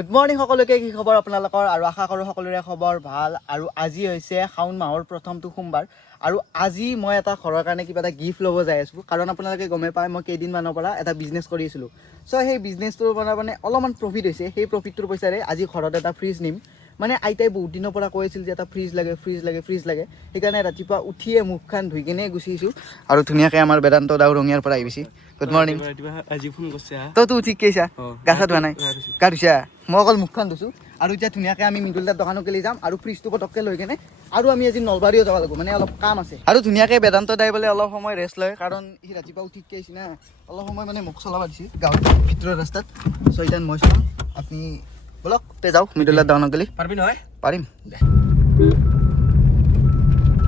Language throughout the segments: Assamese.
গুড মৰ্নিং সকলোকে, কি খবৰ আপোনালোকৰ? আৰু আশা কৰোঁ সকলোৰে খবৰ ভাল। আৰু আজি হৈছে শাওণ মাহৰ প্ৰথমটো সোমবাৰ, আৰু আজি মই এটা ঘৰৰ কাৰণে কিবা এটা গিফ্ট ল'ব যাই আছোঁ। কাৰণ আপোনালোকে গমেই পায় মই কেইদিনমানৰ পৰা এটা বিজনেছ কৰি আছিলোঁ। চ' সেই বিজনেছটোৰ পৰা মানে অলপমান প্ৰফিট হৈছে। সেই প্ৰফিটটোৰ পইচাৰে আজি ঘৰত এটা ফ্ৰিজ নিম। মানে আইতাই বহুত দিনৰ পৰা কৈ আছিল যে এটা ফ্ৰিজ লাগে। সেইকাৰণে ৰাতিপুৱা উঠিয়ে মুখখন ধুই কিনে গুচি আহিছোঁ। আৰু ধুনীয়াকৈ আমাৰ বেদান্ত দাও ৰঙিয়াৰ পৰা আহিছে। Good morning. আজি ফোন কৰিছে তইতো ঠিক কৈছা, গা চা ধোৱা নাই? গা ধুইছা? মই অকল মুখখন ধুইছোঁ। আৰু এতিয়া ধুনীয়াকৈ আমি মৃদুল দাৰ দোকানক যাম আৰু ফ্ৰিজটো পটককৈ লৈ কেনে আৰু আমি আজি নলবাৰীও যাব লাগিব, মানে অলপ কাম আছে। আৰু ধুনীয়াকৈ বেদান্ত দাই বোলে অলপ সময় ৰেষ্ট লয়, কাৰণ সি ৰাতিপুৱা উঠি আহিছে না, অলপ সময় মানে মোক চলাব দিছে গাঁৱৰ ভিতৰৰ ৰাস্তাত। চ' এতিয়া মই চলাম, আপুনি বলক তে যাওঁ মৃদুল দাৰ দোকানক গ'লে। পাৰবি নহয়? পাৰিম দে।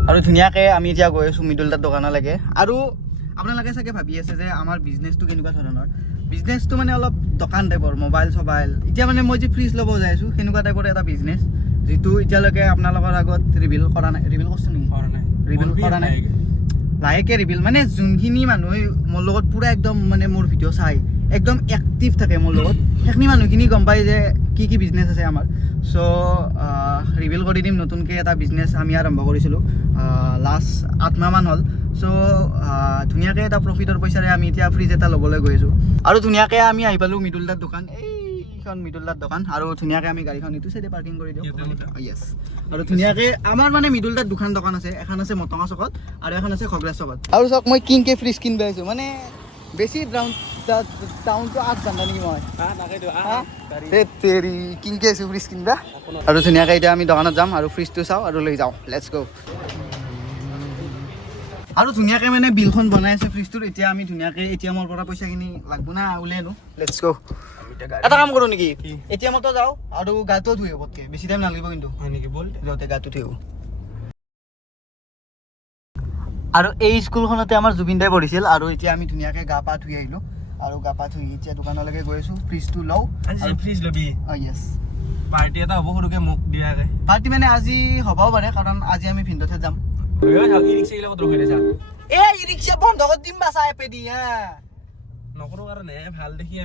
আৰু ধুনীয়াকৈ আমি এতিয়া গৈ আছোঁ মৃদুল দাৰ দোকানলৈকে। আৰু আপোনালোকে চাগে ভাবি আছে যে আমাৰ বিজনেছটো কেনেকুৱা ধৰণৰ। বিজনেছটো মানে অলপ দোকান টাইপৰ, মোবাইল চবাইল। এতিয়া মানে মই যে ফ্ৰিজ ল'ব যাই আছোঁ সেনেকুৱা টাইপৰ এটা বিজনেছ, যিটো এতিয়ালৈকে আপোনালোকৰ আগত ৰিভিল কৰা নাই। ৰিভিল কৰিছোঁ নেকি? ৰিভিল কৰা নাই, লাহেকৈ ৰিভিল। মানে যোনখিনি মানুহে মোৰ লগত পূৰা একদম মানে মোৰ ভিডিঅ' চাই একদম এক্টিভ থাকে মোৰ লগত, সেইখিনি মানুহখিনি গম পায় যে কি কি বিজনেছ আছে আমাৰ। চ' ৰিভিল কৰি দিম। নতুনকৈ এটা বিজনেছ আমি আৰম্ভ কৰিছিলোঁ লাষ্ট 8 মাহমান হ'ল। চ' ধুনীয়াকৈ এটা প্ৰফিটৰ পইচাৰে আমি এতিয়া ফ্ৰিজ এটা ল'বলৈ গৈ আছোঁ। আৰু ধুনীয়াকৈ আমি আহি পালোঁ মৃদুল দাৰ দোকান। এইখন মৃদুল দাৰ দোকান। আৰু ধুনীয়াকৈ আমি গাড়ীখন এইটো চাইডে পাৰ্কিং কৰি দিওঁ। য়েছ। আৰু ধুনীয়াকৈ আমাৰ মানে মৃদুল দাৰ দুখন দোকান আছে। এখন আছে মটঙা চকত আৰু এখন আছে খগৰা চকত। আৰু চাওক মই কিংকে ফ্ৰিজ কিনিব আহিছোঁ, মানে বেছি টাউনটো 8 ঘণ্টা নেকি মই তেৰি কিংকে আছোঁ ফ্ৰিজ কিনিবা। আৰু ধুনীয়াকৈ এতিয়া আমি দোকানত যাম আৰু ফ্ৰিজটো চাওঁ আৰু লৈ যাওঁ। লেটছ গ'। আৰু ধুনীয়াকৈ মানে বিলখন বনাই আছে ফ্ৰিজটোৰ। এতিয়া আমি ধুনীয়াকৈ ATM-ৰ পৰা পইচাখিনি লাগব না, উলিয়াই আনো। লেটছ গ'। এটা কাম কৰোঁ নেকি, ATM-তো যাওঁ আৰু গাটো ধুই হ'বতকৈ বেছি টাইম নালাগিব কিন্তু। হয় নেকি? বল যাওঁতে গাটো ধুই হ'ব। আৰু এই স্কুলখনতে আমাৰ জুবিন দাই পঢ়িছিল। আৰু এতিয়া আমি ধুনীয়াকৈ গা পা ধুই আহিলোঁ। আৰু গা পা ধুই এতিয়া দোকানলৈকে গৈ আছোঁ, ফ্ৰিজটো লওঁ। আজি ফ্ৰিজ ল'বি? য়েছ। পাৰ্টি এটা হ'ব সৰুকৈ মোক দিয়াকৈ। পাৰ্টি মানে আজি হ'বও পাৰে, কাৰণ আজি আমি ভিন্দতহে যাম। এই ৰিক্সা বন্ধ কৰি দিম বা চাই পেদি নকৰোঁ কাৰণে ভাল দেখি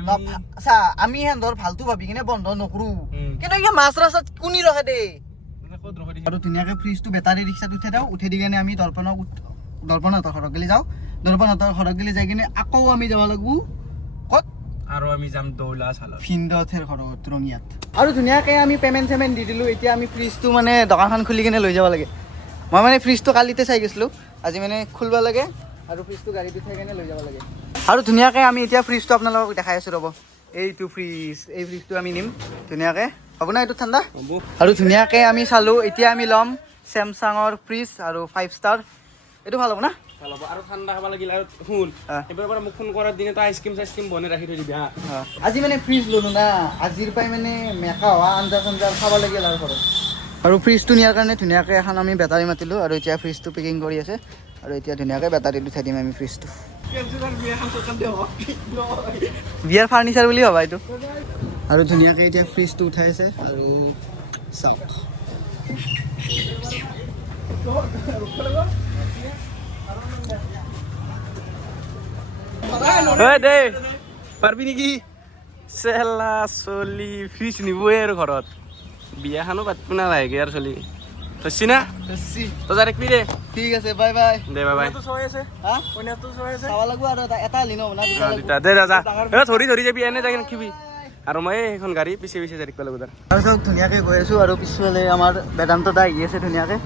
আমি সিহঁতৰ ভালটো ভাবি কিনে বন্ধ নকৰোঁ, কিন্তু এতিয়া মাছ ৰাস্তাত কোনি ৰখে দেই। আৰু ধুনীয়াকৈ ফ্ৰিজটো বেটাৰী ৰিক্সাত উঠাই দিওঁ। উঠাই দি কিনে আমি দৰ্পণহঁতৰ ঘৰত গেলি যাওঁ। দৰ্পণহঁতৰ ঘৰত গেলি যাই কিনে আকৌ আমি যাব লাগিব ক'ত? আৰু আমি যাম দৌলা চালত, ভিন্দথেৰ ঘৰত ৰঙিয়াত। আৰু ধুনীয়াকৈ আমি পেমেণ্ট দি দিলোঁ। এতিয়া আমি ফ্ৰিজটো মানে দোকানখন খুলি কিনে লৈ যাব লাগে। মই মানে ফ্ৰিজটো কালিতে চাই গৈছিলোঁ, আজি মানে খুলিব লাগে আৰু ফ্ৰিজটো গাড়ীত উঠাই কিনে লৈ যাব লাগে। আৰু ধুনীয়াকৈ আমি এতিয়া ফ্ৰিজটো আপোনালোকক দেখাই আছোঁ ৰ'ব। এইটো ফ্ৰিজ, এই ফ্ৰিজটো আমি নিম ধুনীয়াকৈ, হ'ব না? এইটো ঠাণ্ডা হ'ব। আৰু ধুনীয়াকৈ আমি চালোঁ, এতিয়া আমি ল'ম চেমচাঙৰ ফ্ৰিজ আৰু 5 ষ্টাৰ। এইটো ভাল হ'ব না? ভাল হ'ব। আৰু ঠাণ্ডা খাব লাগিলে আৰু শুন, এইবাৰ পৰা মোক ফোন কৰাৰ দিনে তই আইচক্ৰীম বনাই ৰাখি থৈ দিবি হা। আজি মানে ফ্ৰিজ ল'লোঁ না, আজিৰ পৰাই মানে মেকা হোৱা আঞ্জা চাঞ্জা খাব লাগিল আৰু ঘৰত। আৰু ফ্ৰিজটো নিয়াৰ কাৰণে ধুনীয়াকৈ এখন আমি বেটাৰী মাতিলোঁ। আৰু এতিয়া ফ্ৰিজটো পেকিং কৰি আছে। আৰু এতিয়া ধুনীয়াকৈ বেটাৰীটো উঠাই দিম আমি ফ্ৰিজটো। বিয়াৰ ফাৰ্নিচাৰ বুলি ভাবা এইটো। আৰু ধুনীয়াকৈ এতিয়া ফ্ৰিজটো উঠাই আছে। আৰু চাওক দে পাৰবি নেকি? চেলা চলি ফ্ৰিজ নিবই আৰু ঘৰত। বিয়াখনো পাতিব নালাগে আৰু চলি থৈছি না তই যা দেখবি দে। ঠিক আছে, বাই বাই। দে বাই বাই। চাব লাগিব আৰু এটা লিনো না দে যা ধৰি যাবি এনে যাই ৰাখিবি। আৰু মই সেইখন গাড়ী পিছে পিছে যাই থাকিব লাগিব তাৰ। আৰু চব ধুনীয়াকৈ গৈ আছোঁ। আৰু পিছফালে আমাৰ বেদান্ত দা আহি আছে ধুনীয়াকৈ।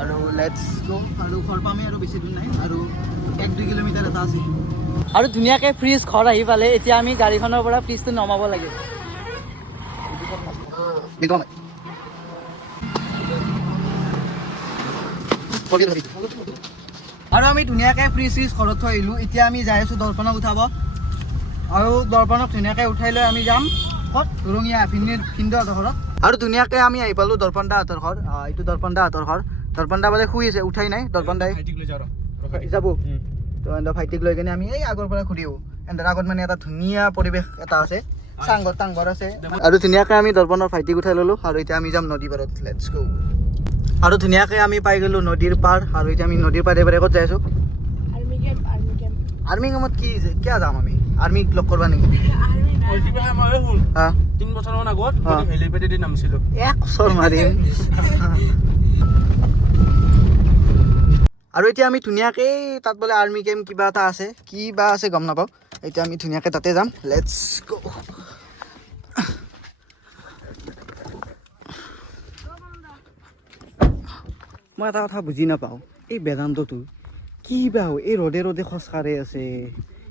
আৰু লেটছ গ'। আৰু ঘৰ পামেই আৰু বেছি দূৰ নাই, আৰু 1-2 কিলোমিটাৰ এটা আছে। আৰু ধুনীয়াকৈ ফ্ৰিজ ঘৰ আহি পালে। এতিয়া আমি গাড়ীখনৰ পৰা ফ্ৰিজটো নমাব লাগে। আৰু আমি ধুনীয়াকৈ ফ্ৰিজ ঘৰত থৈ আহিলোঁ। এতিয়া আমি যাই আছোঁ দৰ্পণক উঠাব। আৰু দৰ্পণক ধুনীয়াকৈ উঠাই লৈ আমি যাম ক'ত? ৰঙিয়া ভিন্দহঁতৰ ঘৰত। আৰু ধুনীয়াকৈ আমি আহি পালোঁ দৰ্পণ দাহঁতৰ ঘৰ। এইটো দৰ্পণ দাহঁতৰ ঘৰ। দৰ্পণ দা বোলে শুই আছে, উঠাই নাই। দৰ্পণ দাই যাব। তো এহঁতৰ ভাইটিক লৈ কিনে আমি এই আগৰ পৰা ঘূৰি আহোঁ। এহঁতৰ আগত মানে এটা ধুনীয়া পৰিৱেশ এটা আছে, চাংঘৰ আছে। আৰু ধুনীয়াকৈ আমি দৰ্পণৰ ভাইটিক উঠাই ল'লোঁ। আৰু এতিয়া আমি যাম নদী পাৰত। লেটছ গ'। আৰু ধুনীয়াকৈ আমি পাই গ'লোঁ নদীৰ পাৰ। আৰু এতিয়া আমি নদীৰ পাৰে ক'ত যাই আছোঁ? আৰ্মি কেম্পত। কি কিয় যাম আমি? আৰ্মিক লগ কৰবা নেকি হা 3 বছৰমান আগত অ। হেলিপেডেদি নামিছিলোঁ এক ওচৰ মাৰিম আৰু এতিয়া আমি ধুনীয়াকৈ তাত বোলে আৰ্মি কেম্প কিবা এটা আছে কি বা আছে গম নাপাওঁ এতিয়া আমি ধুনীয়াকৈ তাতে যাম লেটছ গো মই এটা কথা বুজি নাপাওঁ এই বেদান্তটো কি বা হয় এই ৰ'দে ৰ'দে খোজকাঢ়ি আছে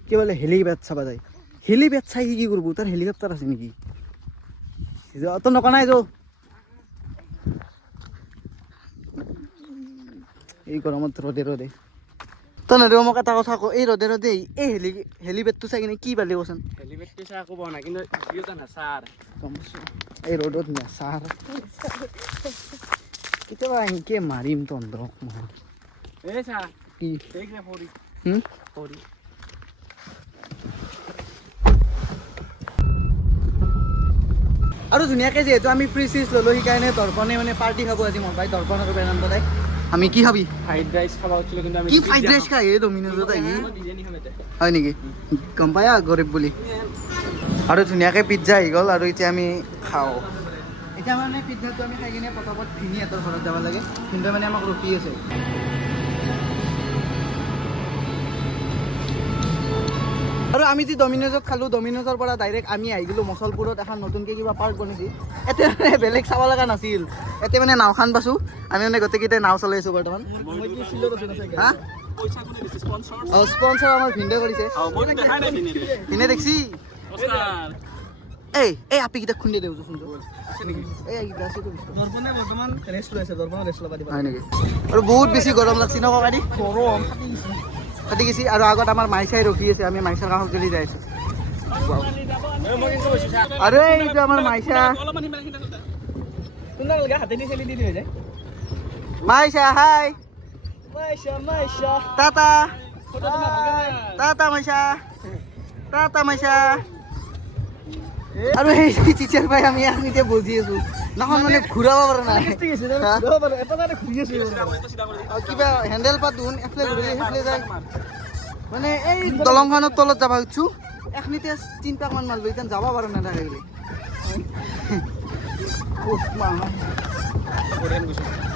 কি বোলে হেলিপেড চাব যায় হেলিপেড চাই কি কৰিব তাৰ হেলিকপ্টাৰ আছে নেকি তো নকৰা নাই যো এই গৰমত ৰ'দে ৰ'দে তই নদী মোক এটা কথা কওঁ এই ৰ'দে ৰ'দে এই হেলিপেডটো চাই কিনে কি পালি কচোন হেলিপেডটো চাই আকৌ বনা কিন্তু ভিউটা নাচাৰ গম পাইছোঁ এই ৰ'দত নেচাৰ কেতিয়াবা এনেকৈ মাৰিম তহঁতক মই এই চা কি এই যে ফৰি ফৰি আৰু ধুনীয়াকৈ যিহেতু আমি ফ্ৰী চিজ ল'লোঁ সেইকাৰণে দৰ্পণে মানে পাৰ্টি খাব আজি মোৰ ভাই দৰ্পণ আৰু বেদান্ত দাই আমি কি খাবি ফ্ৰাইড ৰাইচ খাব উঠিলোঁ কিন্তু আমি কি ফ্ৰাইড ৰাইচ খাই এই ডমিন'জত আহি বিৰিয়ানী খাম এতিয়া হয় নেকি গম পাই গৰীব বুলি আৰু ধুনীয়াকৈ পিজ্জা আহি গ'ল আৰু এতিয়া আমি খাওঁ এতিয়া মানে পিজ্জাটো আমি খাই কিনে পটাপট ভিনিহঁতৰ ঘৰত যাব লাগে কিন্তু মানে আমাক ৰখি আছে আৰু আমি যি ডমিন'জত খালোঁ ডমিন'জৰ পৰা ডাইৰেক্ট আমি আহি গ'লোঁ মচলপুৰত এখন নতুনকৈ কিবা পাৰ্ক বনাইছে এতিয়া মানে বেলেগ চাব লগা নাছিল এতিয়া মানে নাওখন পাইছোঁ আমি মানে গোটেইকেইটাই নাও চলাই আছোঁ বৰ্তমান হা পইচা কোনে দিছে স্পন্সৰ স্পনচাৰ আমাৰ ভিন্দ কৰিছে মই দেখাই নাই ভিনিৰে ভিনে দেখছি অস্কাৰ এই আপিকেইটা খুন্দি দেওঁ শুনছো আছে নেকি এই এইকেইটা আছে দৰ্পণে বৰ্তমান ৰেষ্ট লৈ আছে দৰ্পণে ৰেষ্ট ল'ব দিব হয় নেকি আৰু বহুত বেছি গৰম লাগছি ন ককাদি গৰম ফাটি গৈছি আৰু আগত আমাৰ মাইচাই ৰখি আছে আমি মাইচাৰ কাষত গেলি যাই আছোঁ মই কিন্তু কৈছোঁ চা আৰু এইটো আমাৰ মাইচা অলপমান সিমান কোনটা লাগে হাতেদি চেলি দি হৈ যায় মাইচা হাই মাইছা টাটা ফটো তোমাৰ ভালকে টাটা মাইচা টাটা মাইচা আৰু সেই টিচাৰ পাই আমি এতিয়া বজি আছোঁ নহয় মানে ঘূৰাব পৰা নাই হা? আৰু কিবা হেণ্ডেল পাত দেখোন এফালে ঘূৰিলে সেইফালে যায় মানে এই দলংখনৰ তলত যাব খুজিছোঁ এখনিতে 3 পাকমান মাৰিলোঁ এতিয়া যাব পৰা নাই থাকিলে কৰিম গৈছোঁ